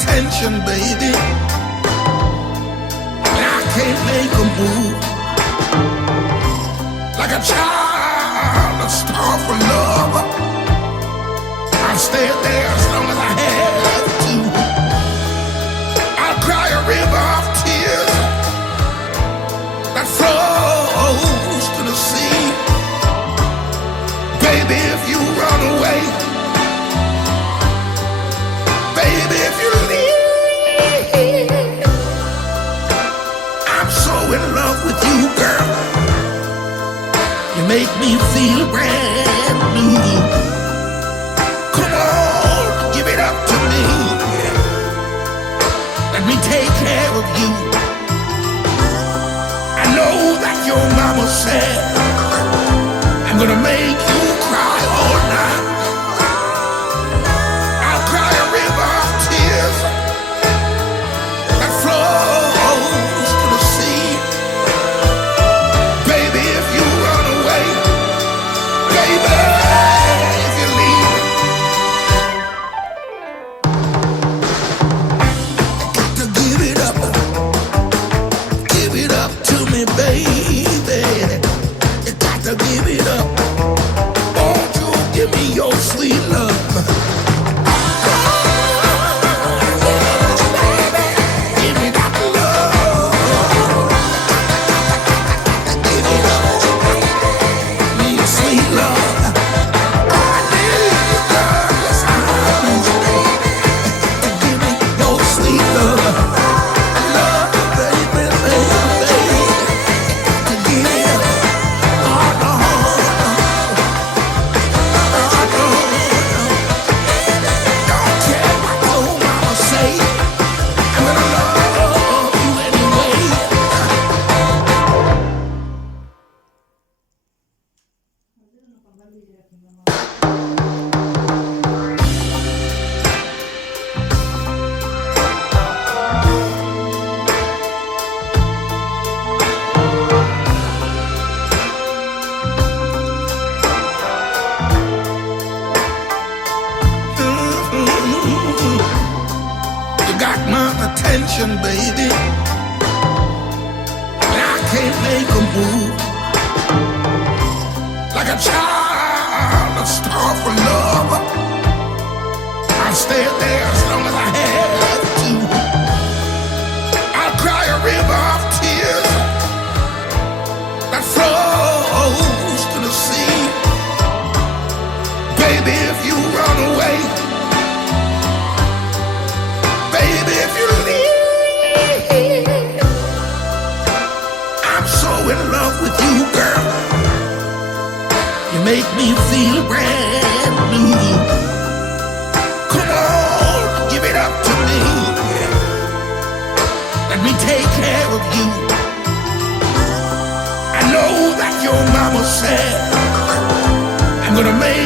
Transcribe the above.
attention, baby. And I can't make a move. Like a child, a star for love. I'll stay there as long as I have to. I'll cry a river of tears that flows to the sea. Baby, if you run away, baby, if you leave, I'm so in love with you, girl. You make me feel brand new. Come on, give it up to me. Let me take care of you. I know that your mama said I'm gonna make you cry all night. I'll cry a river of tears that flows to the sea. Baby, if you run away, baby, if you leave, got to give it up to me, baby. You got to give it up. Won't you give me your sweet love? Give me that love. Give it up. Me your sweet love. I need you, girl. Yes, I need you, baby. Give me your sweet love. Love, baby, baby. To give it up. Oh, no. Don't care what your mama say. I'm gonna love you anyway. You got my attention, baby. And I can't make a move. Like a child, a star for love. I'll stay there as long as I have to. I'll cry a river of tears that flows to the sea. Baby, if you run away, baby, if you leave, I'm so in love with you, girl. You make me feel brand new. Come on, give it up to me. Let me take care of you. I know that your mama said I'm gonna make